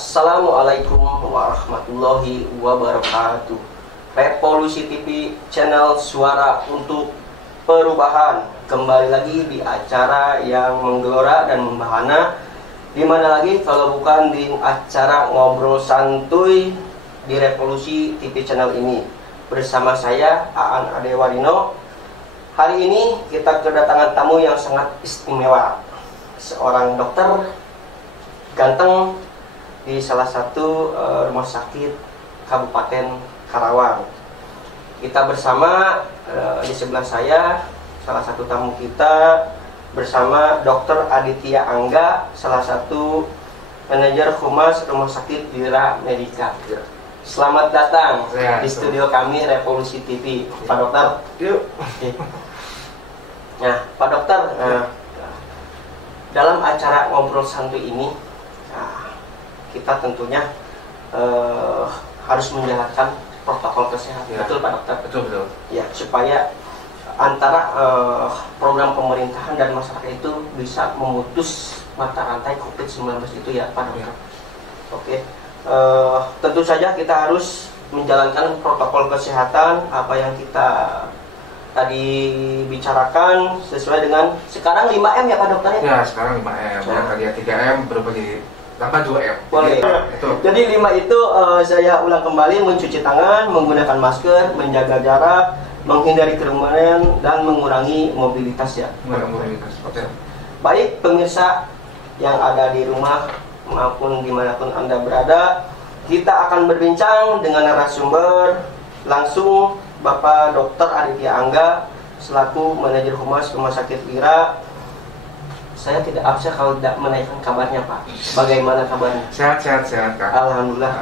Assalamualaikum warahmatullahi wabarakatuh. Revolusi TV, channel suara untuk perubahan, kembali lagi di acara yang menggelora dan membahana. Di mana lagi kalau bukan di acara ngobrol santuy di Revolusi TV channel ini, bersama saya Aan Adewarino. Hari ini kita kedatangan tamu yang sangat istimewa, seorang dokter ganteng di salah satu rumah sakit Kabupaten Karawang. Kita bersama di sebelah saya salah satu tamu kita bersama Dr. Aditya Angga, salah satu manajer humas Rumah Sakit Lira Medica. Selamat datang di studio kami Revolusi TV, Pak Dokter. Yuk. Nah, Pak Dokter, dalam acara ngobrol santuy ini kita tentunya harus menjalankan protokol kesehatan, betul Pak Dokter? Betul. Ya, supaya antara program pemerintahan dan masyarakat itu bisa memutus mata rantai COVID-19 itu ya Pak Dokter. Oke, tentu saja kita harus menjalankan protokol kesehatan apa yang kita tadi bicarakan sesuai dengan sekarang 5M ya Pak Dokter ya? Ya, sekarang 5M. Yang tadi 3M berubah jadi tambah 2M. Boleh. Jadi 5 itu saya ulang kembali: mencuci tangan, menggunakan masker, menjaga jarak, menghindari kerumunan, dan mengurangi mobilitas ya. Mobilitas. Oke. Baik pemirsa yang ada di rumah maupun dimanapun Anda berada, kita akan berbincang dengan narasumber langsung Bapak Dr. Aditya Angga selaku manajer humas Rumah Sakit Lira. Saya tidak absen kalau tidak menaikkan kabarnya Pak. Bagaimana kabarnya? Sehat Kak. Alhamdulillah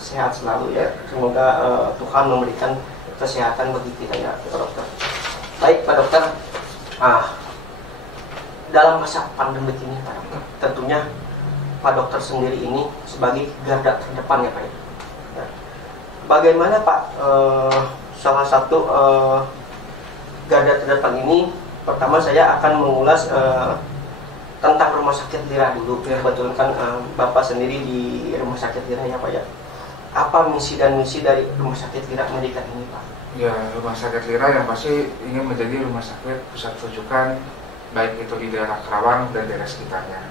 sehat selalu ya. Semoga Tuhan memberikan kesehatan bagi kita ya Pak Dokter. Baik Pak Dokter, dalam masa pandemi ini Pak Dokter, tentunya Pak Dokter sendiri ini sebagai garda terdepan ya Pak ya. Bagaimana Pak salah satu garda terdepan ini? Pertama saya akan mengulas tentang Rumah Sakit Lira dulu. Kebetulan kan Bapak sendiri di Rumah Sakit Lira ya Pak ya. Apa misi dan misi dari Rumah Sakit Lira Medica ini Pak? Ya, Rumah Sakit Lira yang pasti ingin menjadi rumah sakit pusat rujukan baik itu di daerah Karawang dan daerah sekitarnya.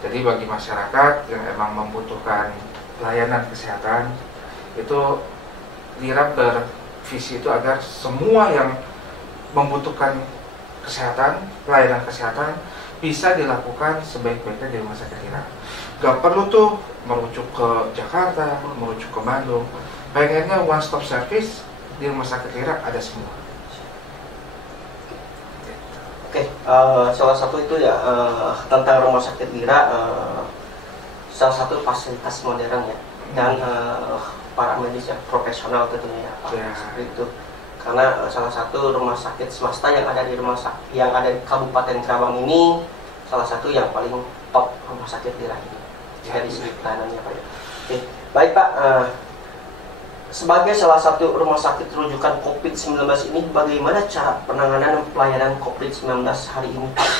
Jadi bagi masyarakat yang emang membutuhkan pelayanan kesehatan, itu Lira bervisi itu agar semua yang membutuhkan kesehatan, pelayanan kesehatan bisa dilakukan sebaik-baiknya di Rumah Sakit Lira. Gak perlu tuh merujuk ke Jakarta, merujuk ke Bandung. Pengennya one stop service di Rumah Sakit Lira ada semua. Oke, salah satu itu ya tentang Rumah Sakit Lira, salah satu fasilitas modern ya, dan para medis yang profesional tentunya ya Pak. Seperti itu. Karena salah satu rumah sakit swasta yang ada di Kabupaten Karawang ini salah satu yang paling top Rumah Sakit Lira ini dari segi pelayanannya Pak. Oke, baik Pak, sebagai salah satu rumah sakit rujukan COVID-19 ini, bagaimana cara penanganan dan pelayanan COVID-19 hari ini Pak?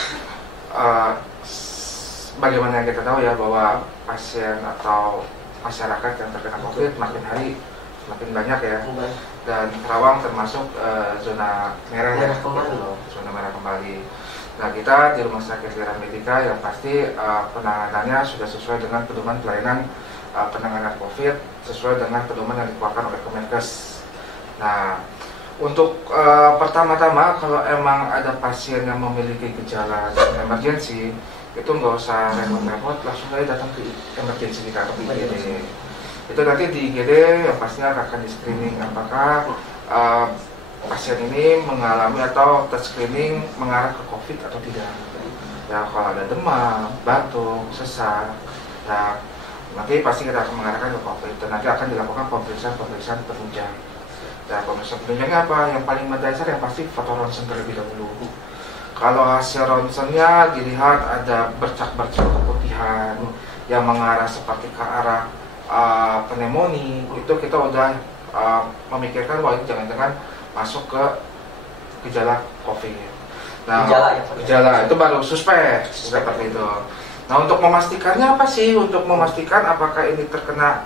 Bagaimana yang kita tahu ya bahwa pasien atau masyarakat yang terkena COVID makin hari makin banyak ya. Dan Karawang termasuk zona merah ya, zona merah kembali. Nah, kita di Rumah Sakit Lira Medica yang pasti penanganannya sudah sesuai dengan pedoman pelayanan penanganan COVID, sesuai dengan pedoman yang dikeluarkan oleh Kemenkes. Nah, untuk pertama-tama kalau emang ada pasien yang memiliki gejala dan emergensi, itu nggak usah repot-repot, langsung aja datang ke emergensi kita atau IGD. Itu nanti di IGD yang pastinya akan di screening apakah pasien ini mengalami atau terscreening mengarah ke COVID atau tidak. Ya, kalau ada demam, batuk, sesak, ya nanti pasti kita akan mengarahkan ke COVID. Dan nanti akan dilakukan pemeriksaan penunjang. Dan pemeriksaan penunjangnya apa? Yang paling mendasar yang pasti foto ronsen terlebih dahulu. Kalau hasil ronsennya dilihat ada bercak-bercak keputihan yang mengarah seperti ke arah pneumonia, itu kita udah memikirkan bahwa itu jangan-jangan masuk ke gejala COVID. Nah, gejala itu baru suspek seperti itu. Nah, untuk memastikannya apa sih? Untuk memastikan apakah ini terkena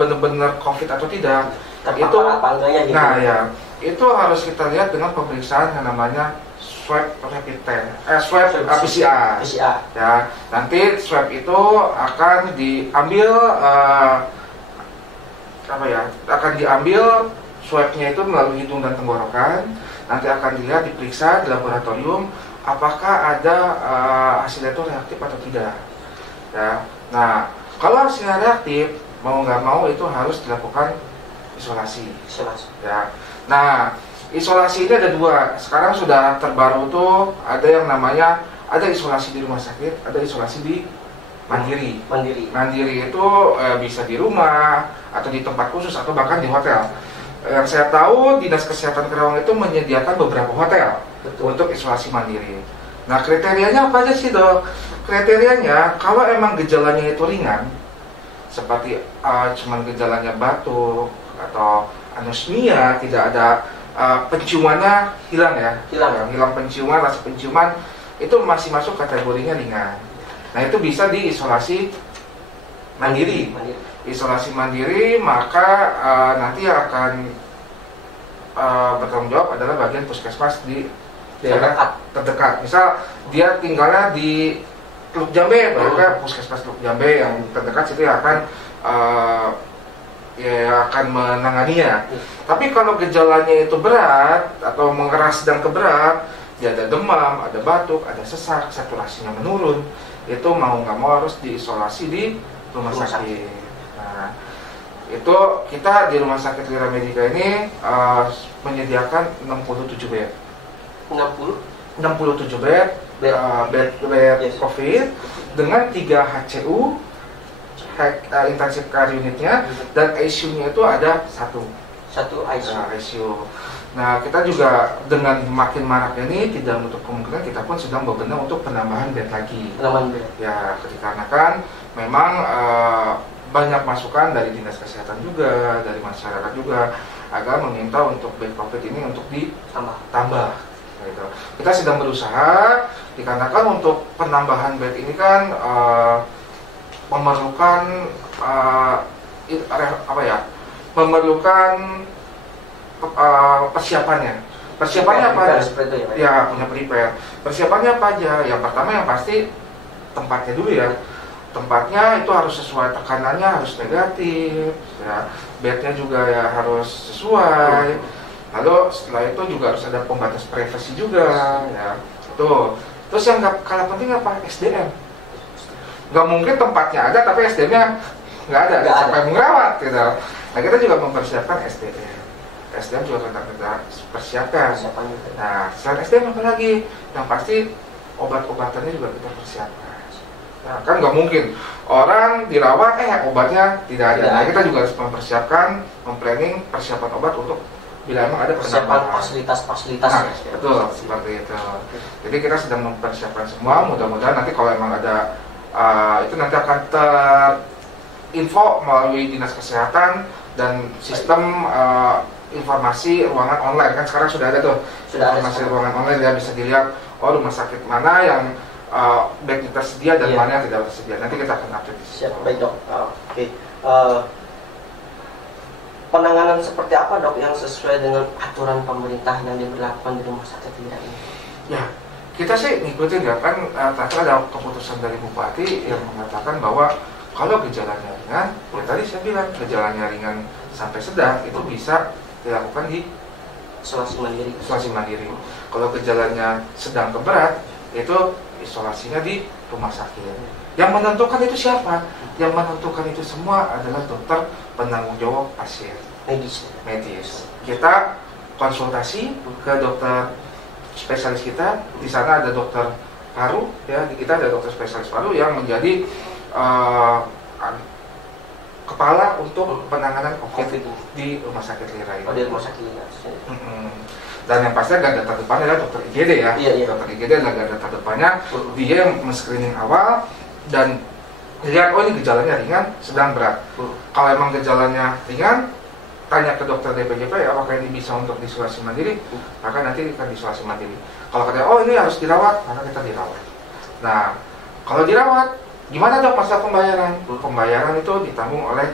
benar-benar COVID atau tidak? Itu apa enggaknya gitu. Nah ya, itu harus kita lihat dengan pemeriksaan yang namanya swab rapid test, swab PCR. Ya, nanti swab itu akan diambil akan diambil swabnya itu melalui hidung dan tenggorokan. Nanti akan dilihat, diperiksa di laboratorium apakah ada hasilnya itu reaktif atau tidak. Ya, nah kalau hasilnya reaktif, mau nggak mau itu harus dilakukan isolasi. Ya, nah isolasi ini ada dua. Sekarang sudah terbaru tuh ada yang namanya isolasi di rumah sakit, ada isolasi di mandiri. Mandiri itu bisa di rumah atau di tempat khusus atau bahkan di hotel. Yang saya tahu Dinas Kesehatan Karawang itu menyediakan beberapa hotel untuk isolasi mandiri. Nah, kriterianya apa aja sih, Dok? Kriterianya kalau emang gejalanya itu ringan, seperti cuman gejalanya batuk atau anosmia, tidak ada penciumannya hilang ya, hilang penciuman, rasa penciuman, itu masih masuk kategorinya ringan. Nah, itu bisa diisolasi mandiri. Isolasi mandiri, maka nanti akan bertanggung jawab adalah bagian puskesmas di daerah terdekat. Misal dia tinggalnya di Teluk Jambe, maka puskesmas Teluk Jambe yang terdekat situ akan akan menanganinya. Tapi kalau gejalanya itu berat atau mengeras sedang ke berat, dia ada demam, ada batuk, ada sesak, saturasinya menurun, itu mau nggak mau harus diisolasi di rumah sakit. Nah, itu kita di Rumah Sakit Lira Medica ini menyediakan 67 bed. 67 bed COVID dengan 3 HCU, intensive care unitnya, dan ICU-nya itu ada satu ICU. Nah, kita juga dengan makin maraknya ini tidak menutup kemungkinan kita pun sedang berbenah untuk penambahan bed lagi. Ya, dikarenakan memang banyak masukan dari Dinas Kesehatan juga, dari masyarakat juga, agar meminta untuk bed COVID ini untuk ditambah. Gitu. Kita sedang berusaha, dikarenakan untuk penambahan bed ini kan memerlukan memerlukan persiapannya. Persiapannya apa aja? Ya, punya prepare. Persiapannya apa aja? Yang pertama yang pasti tempatnya dulu ya. Tempatnya itu harus sesuai, tekanannya harus negatif, ya. Bednya juga ya harus sesuai. Lalu setelah itu juga harus ada pembatas privasi juga, ya. Tuh. Terus yang gak kalah penting apa? SDM. Gak mungkin tempatnya ada tapi SDM-nya nggak ada sampai merawat gitu. Nah, kita juga mempersiapkan SDM. SDM juga kita persiapkan. Nah, selain SDM apa lagi? Yang pasti obat-obatannya juga kita persiapkan. Nah, kan nggak mungkin orang dirawat obatnya tidak ada. Nah, kita juga harus mempersiapkan, memplanning persiapan obat untuk bila memang ada persiapan fasilitas-fasilitas. Nah, betul seperti itu. Jadi kita sedang mempersiapkan semua. Mudah-mudahan nanti kalau memang ada itu nanti akan terinfo melalui Dinas Kesehatan dan sistem informasi ruangan online. Kan sekarang sudah ada tuh informasi ruangan online, ya bisa dilihat rumah sakit mana yang bednya tersedia dan mana yang tidak tersedia. Nanti kita akan update. Siap, baik, Dok. Oke. Penanganan seperti apa, Dok, yang sesuai dengan aturan pemerintah yang diberlakukan di Rumah Sakit Lira ini? Ya, kita sih ngikutin ya, kan tadi ada keputusan dari Bupati yang mengatakan bahwa kalau gejalanya ringan, ya tadi saya bilang gejalanya ringan sampai sedang itu bisa dilakukan di isolasi mandiri. Kalau gejalanya sedang ke berat, itu isolasinya di rumah sakit. Yang menentukan itu siapa? Yang menentukan itu semua adalah dokter penanggung jawab pasien, medis. Kita konsultasi ke dokter spesialis kita. Di sana ada dokter paru, ya, di kita ada dokter spesialis paru yang menjadi kepala untuk penanganan COVID di Rumah Sakit Lira ini. Di Rumah Sakit Lira. Dan yang pasti garda terdepannya adalah dokter IGD ya. Dokter IGD adalah garda terdepannya. Dia yang men-screening awal dan lihat ini gejalanya ringan, sedang, berat. Kalau emang gejalanya ringan, tanya ke dokter DPJP apakah ini bisa untuk isolasi mandiri, maka nanti kita isolasi mandiri. Kalau katanya ini harus dirawat, maka kita dirawat. Nah, Kalau dirawat, gimana dok masalah pembayaran? Pembayaran itu ditanggung oleh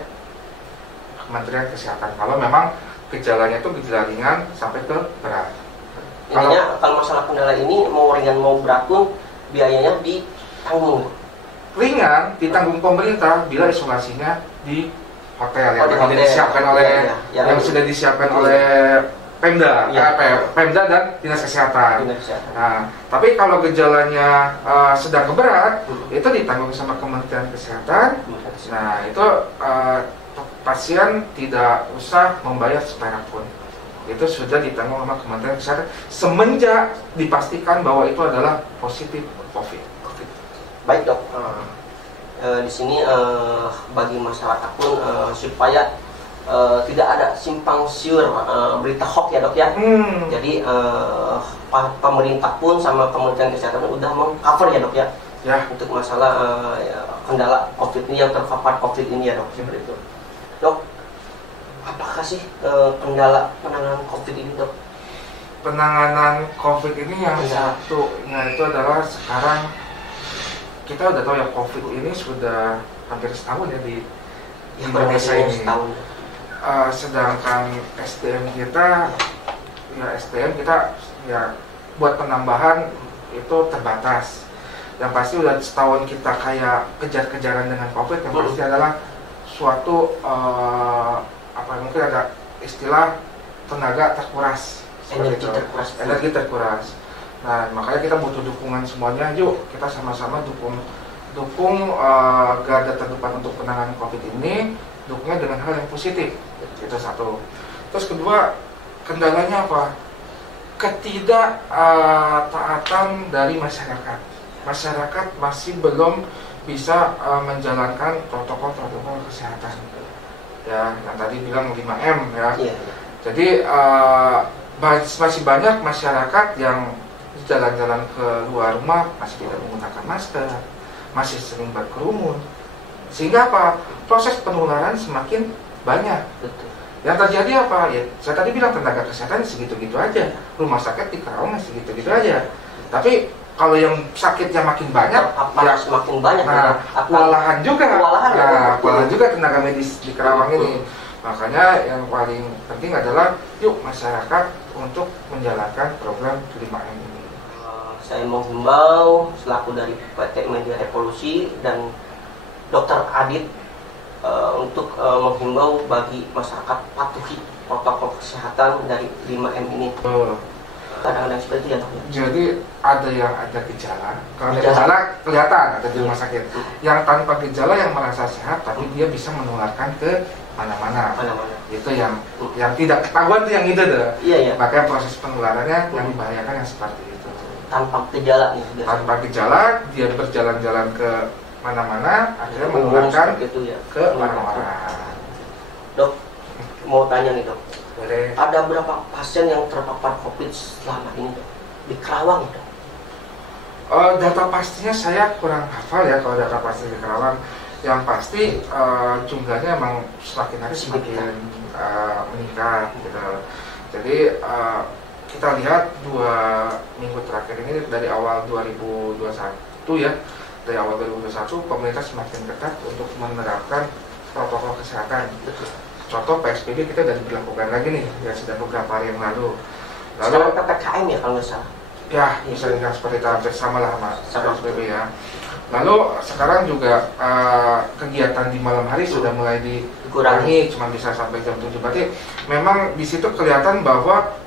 Kementerian Kesehatan. Kalau memang gejalanya itu gejala ringan sampai ke berat. Intinya kalau masalah kendala ini mau ringan mau berat pun biayanya ditanggung. Ringan ditanggung pemerintah bila isolasinya di hotel yang sudah disiapkan oleh yang sudah disiapkan oleh Pemda, Pemda dan Dinas Kesehatan. Nah, tapi kalau gejalanya sedang berat, itu ditanggung sama Kementerian Kesehatan. Nah, itu pasien tidak usah membayar seperak pun. Itu sudah ditanggung sama Kementerian Kesehatan semenjak dipastikan bahwa itu adalah positif COVID. Baik dok, di sini bagi masyarakat pun supaya tidak ada simpang siur berita hoax ya dok ya. Jadi pemerintah pun sama Kementerian Kesehatan udah meng-cover ya dok ya, untuk masalah kendala COVID ini yang terpapar COVID ini ya dok, seperti itu. Dok, apakah sih kendala penanganan COVID ini dok? Penanganan COVID ini yang satunya itu adalah sekarang kita udah tahu ya COVID ini sudah hampir setahun ya di Indonesia ini. Sedangkan SDM kita ya buat penambahan itu terbatas. Yang pasti udah setahun kita kayak kejar-kejaran dengan COVID, yang pasti adalah suatu mungkin ada istilah tenaga terkuras, energi terkuras. Nah, makanya kita butuh dukungan semuanya. Yuk kita sama-sama dukung garda terdepan untuk penanganan COVID ini. Dukungnya dengan hal yang positif. Itu satu. Terus kedua, kendalanya apa? Ketidaktaatan dari masyarakat. Masyarakat masih belum bisa menjalankan protokol kesehatan. Ya, yang tadi bilang 5M ya. Jadi masih banyak masyarakat yang jalan-jalan ke luar rumah masih tidak menggunakan masker, masih sering berkerumun. Sehingga apa? Proses penularan semakin banyak. Betul. Yang terjadi apa? Ya, saya tadi bilang tenaga kesehatan segitu-gitu aja. Rumah sakit di Karawang segitu-gitu aja. Tapi kalau yang sakitnya makin banyak, ya semakin banyak. Nah, kewalahan juga tenaga medis di Karawang ini. Makanya yang paling penting adalah yuk masyarakat untuk menjalankan program 5M ini. Saya menghimbau selaku dari PT Media Revolusi dan Dr. Adit untuk menghimbau bagi masyarakat patuhi protokol kesehatan dari 5M ini. Kadang-kadang seperti itu ya dok. Jadi ada yang ada gejala, kalau ada gejala kelihatan ada di rumah sakit. Yang tanpa gejala yang merasa sehat tapi dia bisa menularkan ke mana-mana. Itu yang tidak ketahuan tuh yang itu tuh. Iya. Makanya proses penularannya yang membahayakan yang seperti itu. Tanpa gejala nih. Tanpa gejala dia berjalan-jalan ke mana-mana akhirnya menularkan ke mana-mana. Dok, mau tanya nih dok. Boleh. Ada berapa pasien yang terpapar COVID selama ini dok? Di Karawang dok? Data pastinya saya kurang hafal ya kalau data pasti di Karawang. Yang pasti jumlahnya emang semakin hari semakin meningkat gitu. Jadi kita lihat 2 minggu terakhir ini dari awal 2021 ya. Dari awal 2021 pemerintah semakin ketat untuk menerapkan protokol kesehatan. Contoh PSBB kita sudah diberlakukan lagi nih ya, sudah beberapa hari yang lalu. Sekarang PPKM ya kalau nggak salah. Ya, misalnya seperti itu hampir sama lah sama PSBB ya. Lalu sekarang juga kegiatan di malam hari sudah mulai dikurangi, cuma bisa sampai jam 7. Berarti memang di situ kelihatan bahwa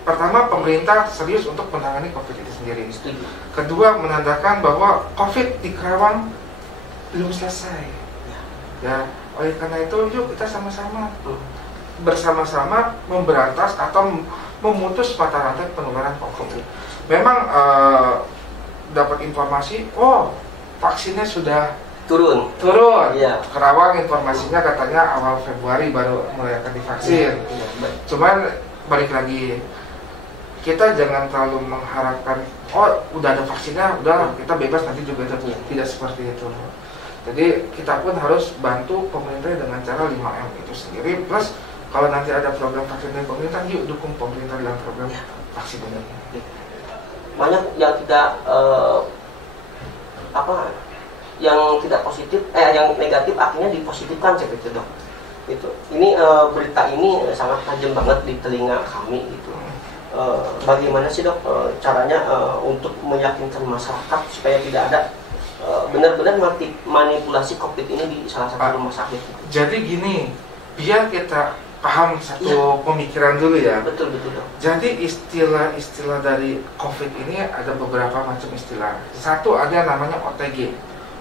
pertama pemerintah serius untuk menangani COVID itu sendiri. Kedua menandakan bahwa COVID di Karawang belum selesai. Ya, oleh karena itu yuk kita sama-sama bersama-sama memberantas atau memutus mata rantai penularan COVID. Memang dapat informasi, vaksinnya sudah turun. Iya. Karawang informasinya katanya awal Februari baru mulai akan divaksin. Cuman balik lagi, kita jangan terlalu mengharapkan udah ada vaksinnya, udah kita bebas nanti juga tidak seperti itu. Jadi kita pun harus bantu pemerintah dengan cara 5M itu sendiri. Plus kalau nanti ada program vaksin dari pemerintah, yuk dukung pemerintah dalam program vaksin ini. Banyak yang tidak apa yang tidak positif, yang negatif akhirnya dipositifkan seperti itu dok. Itu ini berita ini sangat tajam banget di telinga kami gitu. Bagaimana sih dok caranya untuk meyakinkan masyarakat supaya tidak ada benar-benar manipulasi COVID ini di salah satu rumah sakit? Jadi gini, biar kita paham satu pemikiran dulu ya. Betul dok. Jadi istilah dari COVID ini ada beberapa macam istilah. Satu ada yang namanya OTG,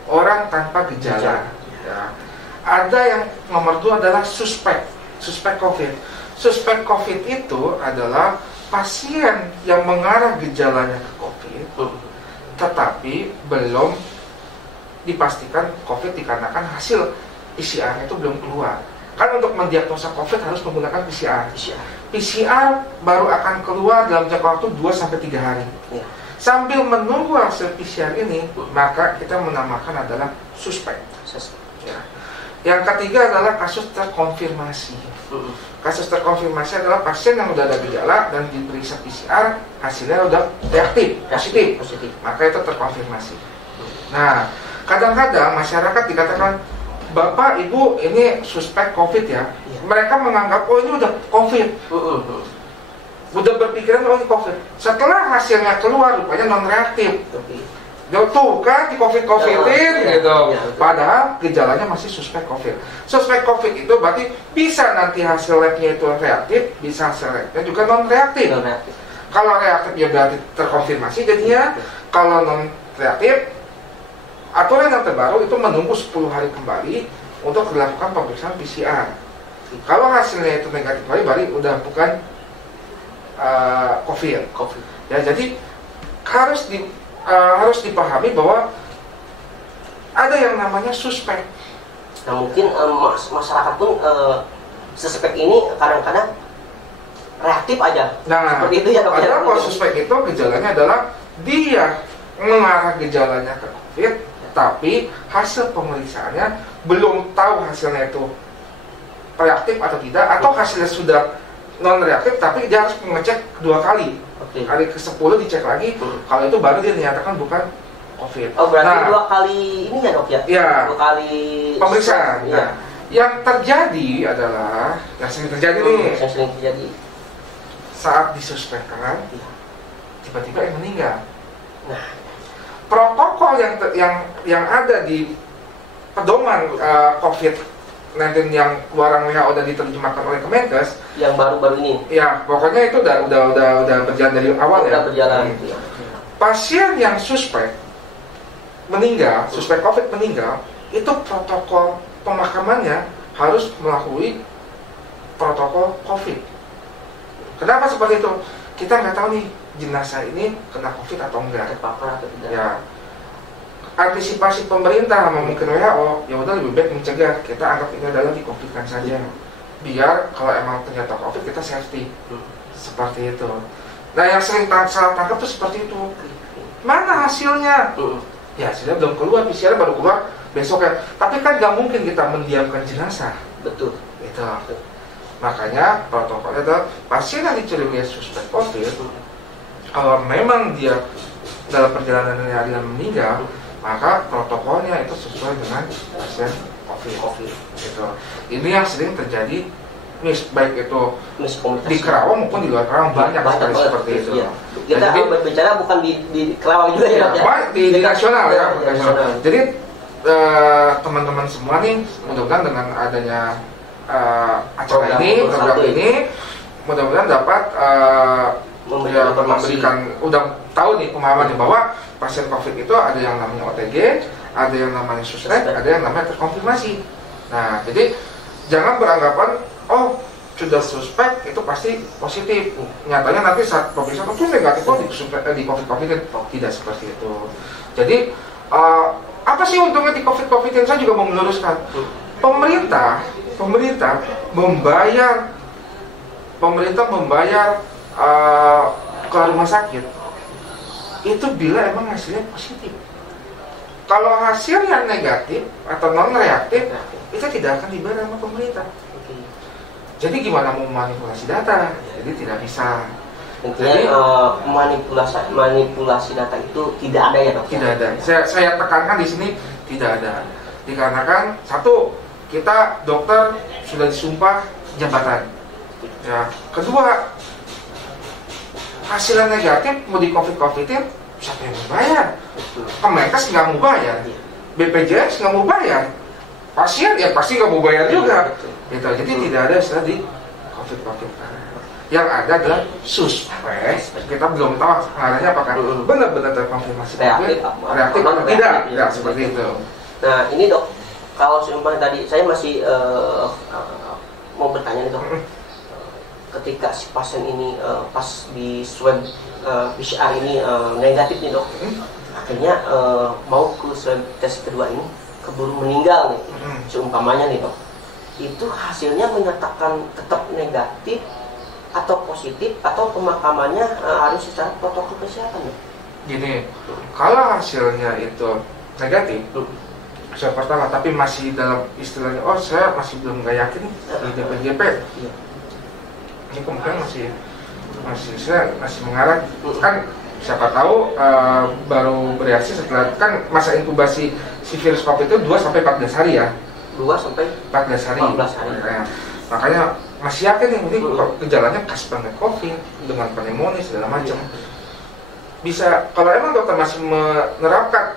orang tanpa gejala. Ya. Ada yang nomor 2 adalah suspek COVID. Suspek COVID itu adalah pasien yang mengarah gejalanya ke COVID, tetapi belum dipastikan COVID dikarenakan hasil PCR itu belum keluar. Kan untuk mendiagnosa COVID harus menggunakan PCR baru akan keluar dalam jangka waktu 2-3 hari. Ya. Sambil menunggu hasil PCR ini, maka kita menamakan adalah suspek. Ya. Yang ketiga adalah kasus terkonfirmasi. Kasus terkonfirmasi adalah pasien yang sudah ada gejala dan diperiksa PCR, hasilnya sudah reaktif, positif. Maka itu terkonfirmasi. Nah, kadang-kadang masyarakat dikatakan, Bapak, Ibu, ini suspek COVID ya. Mereka menganggap, oh ini udah COVID. Udah berpikiran, oh ini COVID. Setelah hasilnya keluar, rupanya non-reaktif. Tuh kan di COVID-COVIDin gitu. Padahal gejalanya masih suspek COVID. Suspek COVID itu berarti bisa nanti hasil labnya itu reaktif, bisa hasil labnya juga non-reaktif. Kalau reaktif ya berarti terkonfirmasi jadinya. Kalau non-reaktif, aturan yang terbaru itu menunggu 10 hari kembali untuk dilakukan pemeriksaan PCR. Kalau hasilnya itu negatif lagi, berarti udah bukan COVID. Ya, jadi harus dipahami bahwa ada yang namanya suspek. Nah mungkin masyarakat pun suspek ini kadang-kadang reaktif aja. Nah, seperti itu ya dok. Padahal kalau suspek itu gejalanya adalah dia mengarah gejalanya ke COVID, tapi hasil pemeriksaannya belum tahu hasilnya itu reaktif atau tidak, atau hasilnya sudah non reaktif tapi dia harus mengecek 2 kali. Hari ke-10 dicek lagi, kalau itu baru dia dinyatakan bukan COVID. Oh berarti 2 kali ini ya dok ya? Iya. 2 kali pemeriksaan. Ya. Nah, yang terjadi adalah, yang sering terjadi saat disuspekkan, tiba-tiba yang meninggal. Nah, protokol yang ada di pedoman COVID-19 yang keluaran WHO dan diterjemahkan oleh Kemenkes yang baru-baru ini. Ya, pokoknya itu udah berjalan dari awal ya. Berjalan. Pasien yang suspek meninggal, suspek COVID meninggal, itu protokol pemakamannya harus melalui protokol COVID. Kenapa seperti itu? Kita nggak tahu nih jenazah ini kena COVID atau enggak. Terpapar atau tidak. Ya. Antisipasi pemerintah sama mungkin WHO, ya udah lebih baik mencegah. Kita anggap ini adalah di COVID-kan saja. Biar kalau emang ternyata COVID kita safety. Seperti itu. Nah yang sering salah tangkap tuh seperti itu. Mana hasilnya? Ya hasilnya belum keluar, PCR baru keluar besok ya. Tapi kan nggak mungkin kita mendiamkan jenazah. Betul. Itu. Makanya protokolnya adalah pasien yang dicurigai suspek COVID, kalau memang dia dalam perjalanan hari yang meninggal, maka protokolnya itu sesuai dengan pasien COVID. Gitu. Ini yang sering terjadi, baik itu di Kerawang maupun di luar Kerawang banyak sekali seperti itu. Ya. Kita berbicara bukan di Kerawang juga ya. Di nasional ya. Jadi teman-teman semua nih, mudah-mudahan dengan adanya acara program ini, mudah-mudahan dapat memberikan, udah tahu nih pemahaman bahwa pasien COVID itu ada yang namanya OTG, ada yang namanya suspek, ada yang namanya terkonfirmasi. Nah, jadi jangan beranggapan oh sudah suspek itu pasti positif. Nyatanya nanti saat pemeriksaan itu negatif di COVID-COVID, tidak seperti itu. Jadi apa sih untungnya di COVID-COVID? Saya juga mau meluruskan. Pemerintah membayar ke rumah sakit itu bila emang hasilnya positif. Kalau hasilnya negatif atau non reaktif, itu tidak akan dibayar sama pemerintah. Jadi gimana mau manipulasi data? Jadi tidak bisa. Intinya manipulasi data itu tidak ada ya dok? Tidak ada. Saya tekankan di sini tidak ada. Dikarenakan satu, kita dokter sudah disumpah jabatan. Ya. Kedua, hasilnya negatif mau di COVID-in, siapa yang mau bayar? Kemenkes nggak mau bayar, BPJS nggak mau bayar, pasien ya pasti nggak mau bayar juga. Gitu. Jadi tidak ada istilah di COVID. Yang ada adalah suspek. Kita belum tahu pengarahnya apakah benar-benar terkonfirmasi reaktif atau tidak. Ya, seperti itu. Nah ini dok, kalau seumpamanya tadi saya masih mau bertanya nih dok, ketika si pasien ini pas di swab PCR ini negatif nih dok, akhirnya mau ke swab tes kedua ini keburu meninggal nih, seumpamanya nih dok, itu hasilnya menyatakan tetap negatif atau positif atau pemakamannya harus secara protokol kesehatan ya? Gini, kalau hasilnya itu negatif, saya pertama tapi masih dalam istilahnya, oh saya masih belum nggak yakin di DPJP, ini kemungkinan saya masih mengarah, kan siapa tahu baru bereaksi setelah, kan masa inkubasi si virus COVID itu 2-14 hari ya. 2-14 hari. Nah, makanya masih yakin nih, ini gejalanya khas banget COVID dengan pneumonia segala macam. Bisa, kalau emang dokter masih menerapkan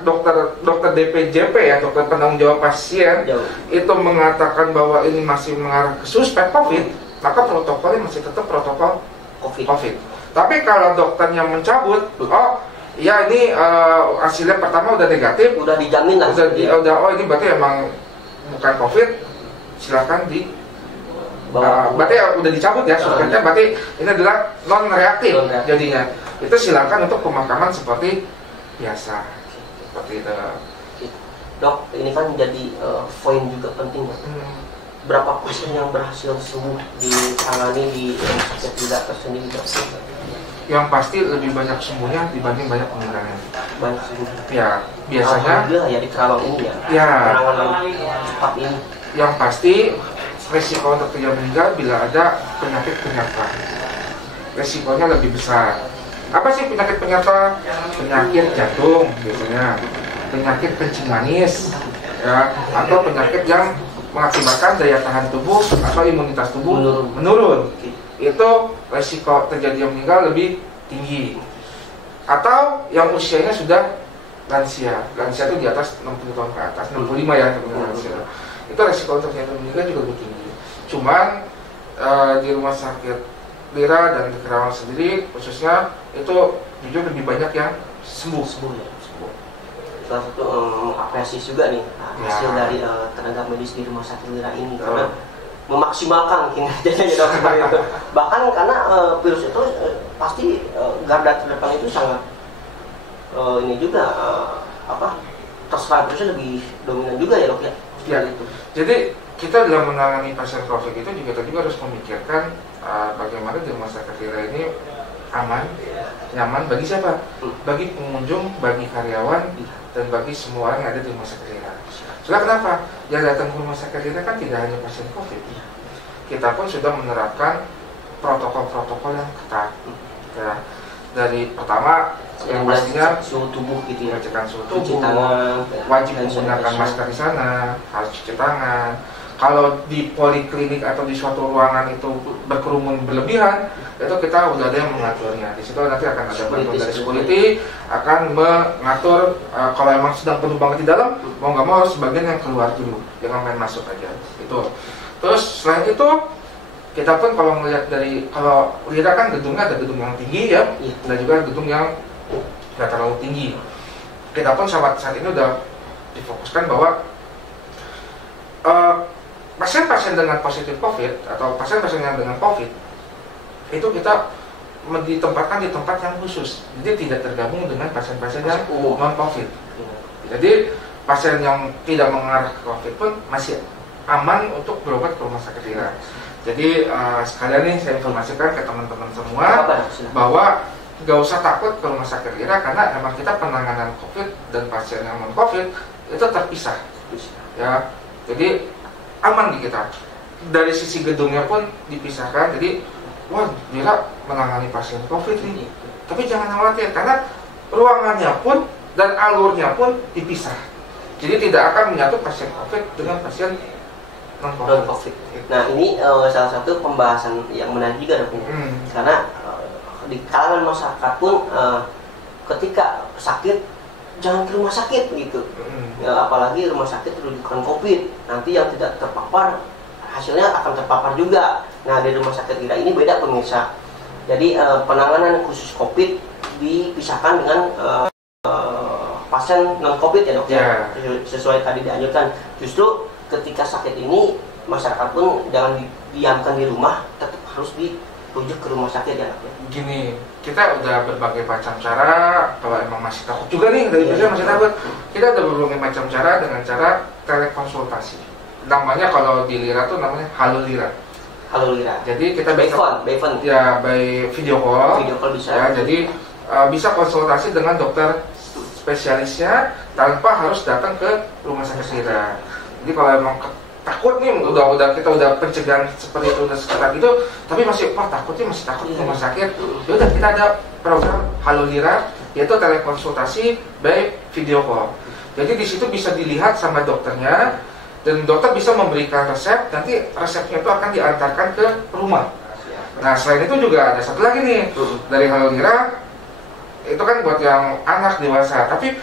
dokter DPJP ya, dokter penanggung jawab pasien, itu mengatakan bahwa ini masih mengarah ke suspek COVID, maka protokolnya masih tetap protokol COVID. Tapi kalau dokternya mencabut, oh ya ini hasilnya pertama udah negatif, udah dijamin lah, oh ini berarti emang bukan COVID, silakan berarti udah dicabut ya suspeknya, berarti ini adalah non reaktif jadinya. Itu silakan untuk pemakaman seperti biasa. Seperti itu. Dok, ini kan jadi poin juga penting. Berapa pasien yang berhasil sembuh ditangani di rumah sakit juga tersendiri dok? Yang pasti lebih banyak sembuhnya dibanding banyak meninggalnya. Banyak sembuh. Ya, biasanya ya di Kerawang ini ya. Ya. Penanganan cepat ini. Yang pasti resiko untuk terjadi meninggal bila ada penyakit penyerta. Resikonya lebih besar. Apa sih penyakit penyerta? Penyakit jantung biasanya, penyakit kencing manis, ya, atau penyakit yang mengakibatkan daya tahan tubuh atau imunitas tubuh menurun. Itu resiko terjadi meninggal lebih tinggi. Atau yang usianya sudah lansia. Lansia itu di atas 60 tahun ke atas, 65 ya lansia. Itu resiko untuk terjadi meninggal juga lebih tinggi. Cuman di rumah sakit Lira dan di Kerawang sendiri khususnya itu jujur lebih banyak yang sembuh. Salah satu mengapresiasi juga nih hasil dari tenaga medis di rumah sakit Lira ini, karena memaksimalkan kinerjanya seperti itu. Bahkan karena virus itu pasti garda terdepan itu sangat ini juga terserah virusnya lebih dominan juga ya dok ya. Ya. Itu. Jadi kita dalam menangani pasien COVID itu juga harus memikirkan bagaimana di rumah sakit Lira ini aman, nyaman bagi siapa? Bagi pengunjung, bagi karyawan, dan bagi semua orang yang ada di rumah sakit Lira. Soalnya kenapa? Yang datang ke rumah sakit Lira kan tidak hanya pasien COVID. Kita pun sudah menerapkan protokol-protokol yang ketat. Ya. Dari pertama yang pastinya suhu tubuh gitu ya, mengecekkan suhu tubuh, wajib menggunakan masker di sana, harus cuci tangan. Kalau di poliklinik atau di suatu ruangan itu berkerumun berlebihan, itu kita udah ada yang mengaturnya. Di situ nanti akan ada bantuan dari security akan mengatur kalau emang sedang penuh banget di dalam, mau nggak mau harus sebagian yang keluar dulu, jangan main masuk aja. Itu. Terus selain itu kita pun kalau melihat dari, kalau Lira kan gedungnya ada gedung yang tinggi ya, dan juga gedung yang nggak terlalu tinggi. Kita pun saat ini udah difokuskan bahwa pasien-pasien dengan positif COVID atau pasien-pasien yang dengan COVID itu kita ditempatkan di tempat yang khusus, jadi tidak tergabung dengan pasien-pasien yang non COVID. Jadi pasien yang tidak mengarah ke COVID pun masih aman untuk berobat ke rumah sakit Lira. Jadi sekalian nih saya informasikan ke teman-teman semua bahwa gak usah takut ke rumah sakit Lira, karena emang kita penanganan COVID dan pasien yang non COVID itu terpisah. Ya, jadi aman di kita. Dari sisi gedungnya pun dipisahkan, jadi wah Lira menangani pasien COVID nih. Tapi jangan khawatir karena ruangannya pun dan alurnya pun dipisah. Jadi tidak akan menyatu pasien COVID dengan pasien non-COVID. Nah ini salah satu pembahasan yang menarik juga dok. Karena di kalangan masyarakat pun ketika sakit jangan ke rumah sakit gitu. Apalagi rumah sakit rujukan COVID, nanti yang tidak terpapar hasilnya akan terpapar juga. Nah di rumah sakit Lira ini beda pemirsa. Jadi penanganan khusus COVID dipisahkan dengan pasien non-COVID ya dok. Sesuai tadi dianjurkan. Justru ketika sakit ini masyarakat pun jangan didiamkan di rumah, tetap harus dirujuk ke rumah sakit ya dok. Gini, kita udah berbagai macam cara. Kalau emang masih takut juga nih dari masih takut, kita udah berbagai macam cara dengan cara telekonsultasi. Namanya kalau di Lira tuh namanya Halo Lira. Halo Lira. Jadi kita by bisa phone. Ya, by video call. Video call bisa. Ya, jadi bisa konsultasi dengan dokter spesialisnya tanpa harus datang ke rumah sakit Lira. Jadi kalau emang takut nih, kita udah pencegahan seperti itu udah sekitar gitu, tapi masih takutnya masih takut ke rumah sakit. Ya udah, kita ada program Halo Lira, yaitu telekonsultasi by video call. Jadi di situ bisa dilihat sama dokternya dan dokter bisa memberikan resep. Nanti resepnya itu akan diantarkan ke rumah. Nah selain itu juga ada satu lagi nih dari Halo Lira, itu kan buat yang anak dewasa. Tapi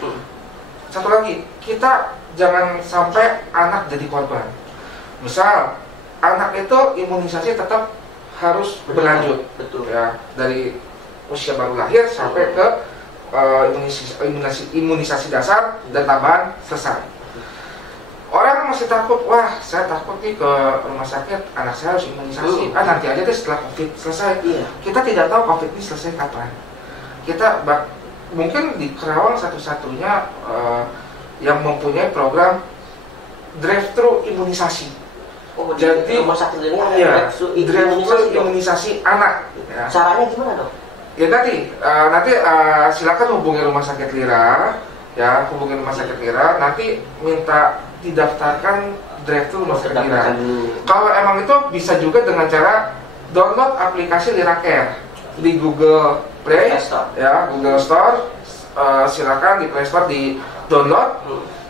satu lagi, kita jangan sampai anak jadi korban. Misal anak itu imunisasi tetap harus berlanjut, ya, dari usia baru lahir sampai ke imunisasi dasar dan tambahan selesai. Orang masih takut, wah saya takut nih ke rumah sakit, anak saya harus imunisasi. Nanti aja deh setelah COVID selesai. Kita tidak tahu COVID ini selesai kapan. Kita mungkin di Kerawang satu-satunya yang mempunyai program drive-thru imunisasi. Jadi rumah sakit ini drive-thru imunisasi anak. Ya. Caranya gimana dok? Ya nanti silakan hubungi rumah sakit Lira, ya hubungi rumah sakit Lira. Nanti minta didaftarkan drive-thru rumah sakit Lira. Kalau emang itu bisa juga dengan cara download aplikasi Lira Care di Google Play, ya Google Store. Silakan di Play Store di download.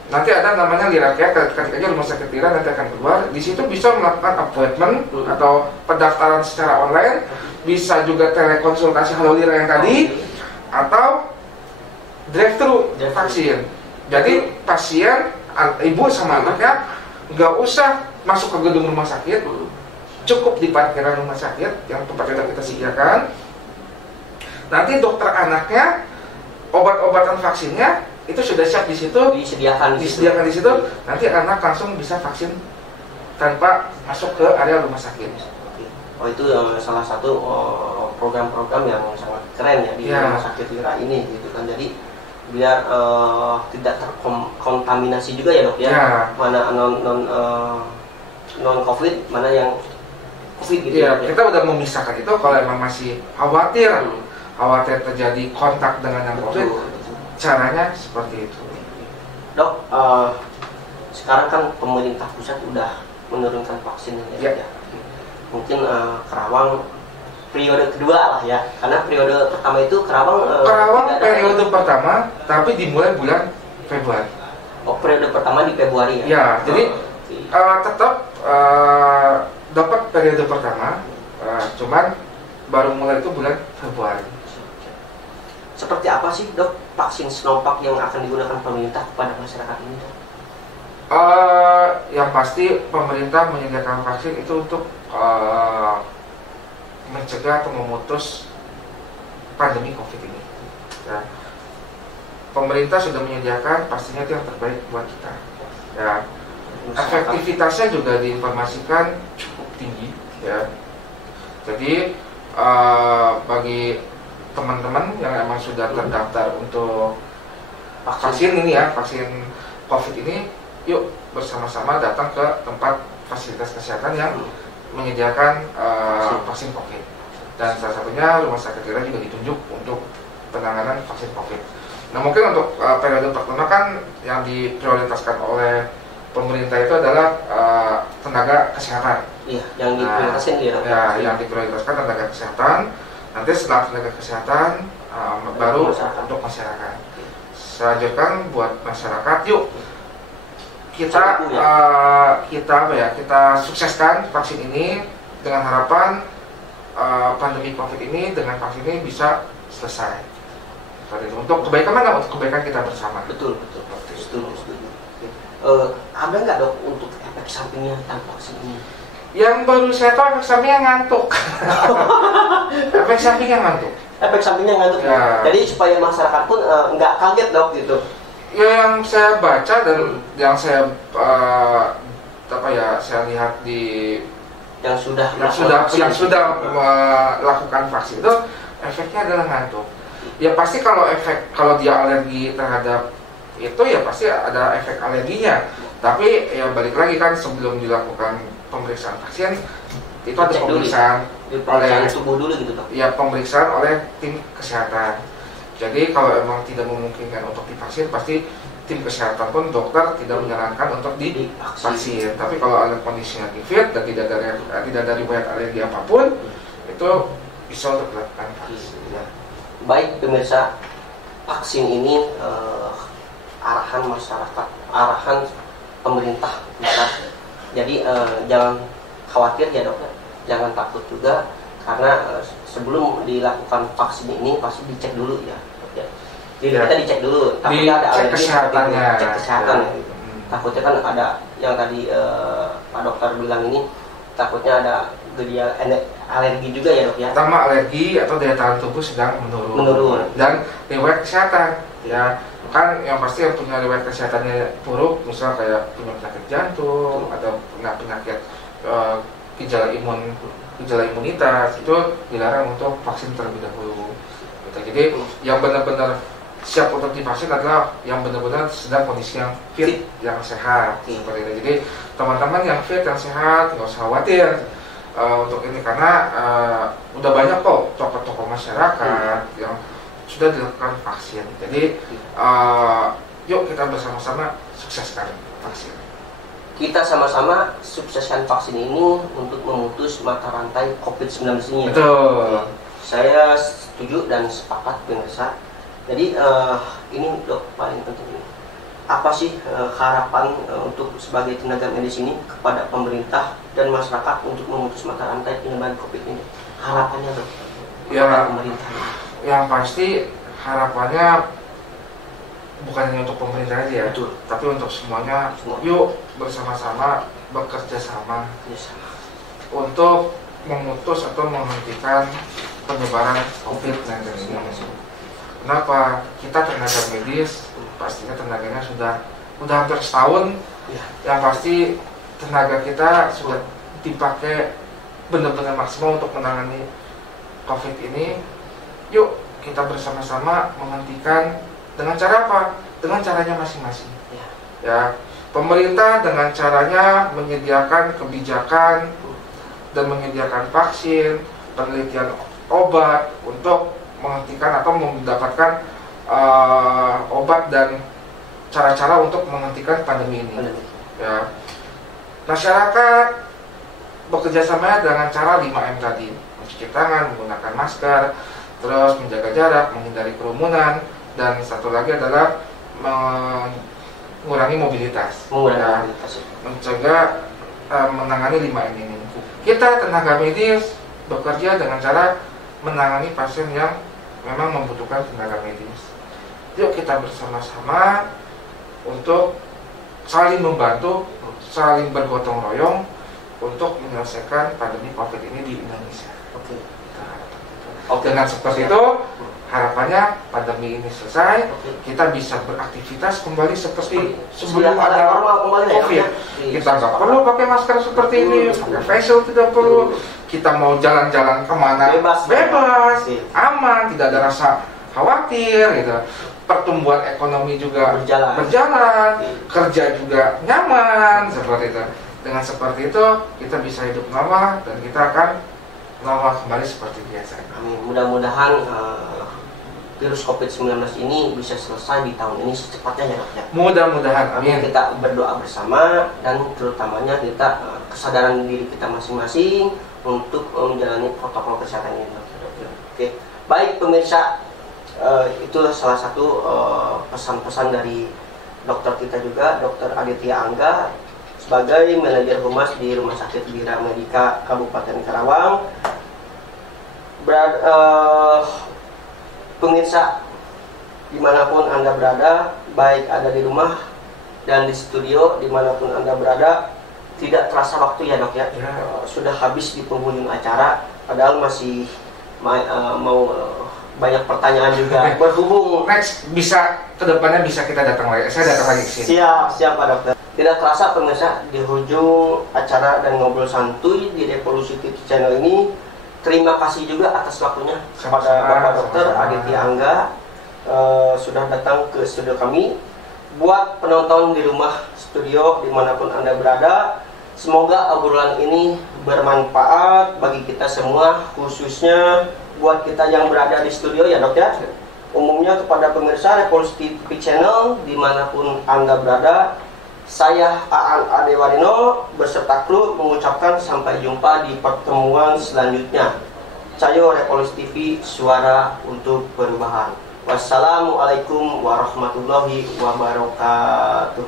Nanti ada namanya Lira Care, ketikanya rumah sakit Lira nanti akan keluar. Di situ bisa melakukan appointment atau pendaftaran secara online, bisa juga telekonsultasi Halo Lira yang tadi, atau drive-thru vaksin. Jadi pasien, ibu sama anaknya nggak usah masuk ke gedung rumah sakit, cukup di parkiran rumah sakit yang tempatnya kita sediakan. Nanti dokter anaknya, obat-obatan vaksinnya itu sudah siap di situ, disediakan di situ. Nanti anak langsung bisa vaksin tanpa masuk ke area rumah sakit. Oh itu salah satu program-program yang sangat keren ya di rumah sakit Lira ini gitu kan. Jadi biar tidak terkontaminasi juga ya dok ya. Mana non COVID, mana yang COVID gitu ya. Kita udah memisahkan itu. Kalau emang masih khawatir terjadi kontak dengan yang COVID, caranya seperti itu. Dok, sekarang kan pemerintah pusat udah menurunkan vaksin ya. Mungkin Kerawang periode kedua lah ya, karena periode pertama itu Kerawang periode pertama, tapi dimulai bulan Februari. Oh, periode pertama di Februari ya? Ya, jadi tetap dapat periode pertama, cuman baru mulai itu bulan Februari. Seperti apa sih dok vaksin Sinovac yang akan digunakan pemerintah kepada masyarakat ini dok? Yang pasti pemerintah menyediakan vaksin itu untuk mencegah atau memutus pandemi COVID ini. Ya. Pemerintah sudah menyediakan, pastinya itu yang terbaik buat kita. Ya. Efektivitasnya juga diinformasikan cukup tinggi. Ya. Jadi bagi teman-teman yang emang sudah terdaftar untuk vaksin ini ya, vaksin COVID ini, yuk bersama-sama datang ke tempat fasilitas kesehatan yang menyediakan vaksin COVID. Dan salah satunya rumah sakit Lira juga ditunjuk untuk penanganan vaksin COVID. Nah mungkin untuk periode pertama kan yang diprioritaskan oleh pemerintah itu adalah tenaga kesehatan. Iya, yang diprioritaskan yang diprioritaskan tenaga kesehatan. Nanti setelah tenaga kesehatan baru masyarakat. Untuk masyarakat. Selanjutnya buat masyarakat, yuk kita sukseskan vaksin ini dengan harapan pandemi COVID ini dengan vaksin ini bisa selesai. Untuk kebaikan mana? Untuk kebaikan kita bersama. Betul. Setuju. Ada nggak dok untuk efek sampingnya tentang vaksin ini? Yang baru saya tahu efek sampingnya ngantuk. Efek sampingnya ngantuk. Ya. Jadi supaya masyarakat pun nggak kaget dok gitu. Ya, yang saya baca dan yang saya saya lihat di yang sudah melakukan vaksin itu efeknya adalah ngantuk. Ya pasti kalau dia alergi terhadap itu ya pasti ada efek alerginya. Tapi ya balik lagi kan sebelum dilakukan pemeriksaan vaksin itu ada pemeriksaan oleh tubuh dulu gitu dok. Ya pemeriksaan oleh tim kesehatan. Jadi kalau emang tidak memungkinkan untuk divaksin, pasti tim kesehatan pun dokter tidak menyarankan untuk divaksin. Tapi kalau ada kondisinya fit dan tidak ada riwayat alergi apapun, itu bisa untuk dilakukan vaksin. Ya. Baik pemirsa, vaksin ini arahan masyarakat, arahan pemerintah kita. Jadi jangan khawatir ya dokter, jangan takut juga karena sebelum dilakukan vaksin ini pasti dicek dulu ya. Jadi kita dicek dulu, takutnya ada alergi, cek kesehatan. Takutnya kan ada yang tadi Pak Dokter bilang ini, takutnya ada gejala alergi juga ya dok ya. Pertama alergi atau daya tahan tubuh sedang menurun. Dan riwayat kesehatan ya kan yang pasti yang punya riwayat kesehatannya buruk, misal kayak punya penyakit jantung atau penyakit gejala imunitas itu dilarang untuk vaksin terlebih dahulu. Jadi yang benar-benar siap untuk divaksin adalah yang benar-benar sedang kondisi yang fit, yang sehat seperti itu. Jadi teman-teman yang fit, yang sehat, nggak usah khawatir untuk ini karena udah banyak kok tokoh-tokoh masyarakat yang sudah dilakukan vaksin. Jadi yuk kita bersama-sama sukseskan vaksin. Kita sama-sama sukseskan vaksin ini untuk memutus mata rantai COVID-19 ini. Betul. Saya setuju dan sepakat pemirsa. Jadi ini dok paling penting ini. Apa sih harapan untuk sebagai tenaga medis ini kepada pemerintah dan masyarakat untuk memutus mata rantai penyebaran COVID ini? Harapannya dok kepada pemerintah. Yang pasti harapannya bukan hanya untuk pemerintah aja ya, betul, tapi untuk semuanya. Yuk bersama-sama bekerja sama untuk memutus atau menghentikan penyebaran COVID-19 ini. Kenapa? Kita tenaga medis, pastinya tenaganya sudah hampir setahun. Yang pasti tenaga kita sudah dipakai benar-benar maksimal untuk menangani COVID ini. Yuk kita bersama-sama menghentikan dengan cara apa? Dengan caranya masing-masing. Ya, pemerintah dengan caranya menyediakan kebijakan dan menyediakan vaksin, penelitian obat untuk menghentikan atau mendapatkan obat dan cara-cara untuk menghentikan pandemi ini. Ya. Masyarakat bekerja sama dengan cara 5M tadi, mencuci tangan, menggunakan masker, terus menjaga jarak, menghindari kerumunan, dan satu lagi adalah mengurangi mobilitas. Mencegah menangani 5M ini. Kita tenaga medis bekerja dengan cara menangani pasien yang memang membutuhkan tenaga medis. Yuk kita bersama-sama untuk saling membantu, saling bergotong royong untuk menyelesaikan pandemi COVID ini di Indonesia. Dengan seperti itu, harapannya pandemi ini selesai, kita bisa beraktivitas kembali seperti sebelum ada COVID. Kita nggak perlu pakai masker seperti ini, pakai face shield tidak perlu. Kita mau jalan-jalan kemana bebas, aman, tidak ada rasa khawatir gitu. Pertumbuhan ekonomi juga berjalan, kerja juga nyaman seperti itu. Dengan seperti itu kita bisa hidup normal dan kita akan normal kembali seperti biasa. Amin. Mudah-mudahan virus COVID-19 ini bisa selesai di tahun ini secepatnya ya dok ya. Mudah-mudahan, amin. Kita berdoa bersama dan terutamanya kita kesadaran diri kita masing-masing untuk menjalani protokol kesehatan ini dok. Oke, baik pemirsa, itu salah satu pesan-pesan dari dokter kita juga, Dr. Aditya Angga, sebagai manajer humas di Rumah Sakit Bira Medica Kabupaten Karawang. Pemirsa, dimanapun Anda berada, baik ada di rumah dan di studio, dimanapun Anda berada, tidak terasa waktu ya dok ya. Sudah habis di penghujung acara, padahal masih mau banyak pertanyaan juga. Berhubung next bisa kedepannya bisa kita datang lagi, saya datang lagi ke sini. Siap Pak Dokter. Tidak terasa pemirsa, di ujung acara dan ngobrol santuy di Revolusi TV Channel ini, terima kasih juga atas waktunya kepada Bapak Dokter Aditya Angga sudah datang ke studio kami. Buat penonton di rumah, studio, dimanapun Anda berada, semoga obrolan ini bermanfaat bagi kita semua, khususnya buat kita yang berada di studio ya dok ya. Umumnya kepada pemirsa Revolusi TV Channel dimanapun Anda berada, saya Aan Adewarino beserta kru mengucapkan sampai jumpa di pertemuan selanjutnya. Cayo Revolusi TV, suara untuk perubahan. Wassalamualaikum warahmatullahi wabarakatuh.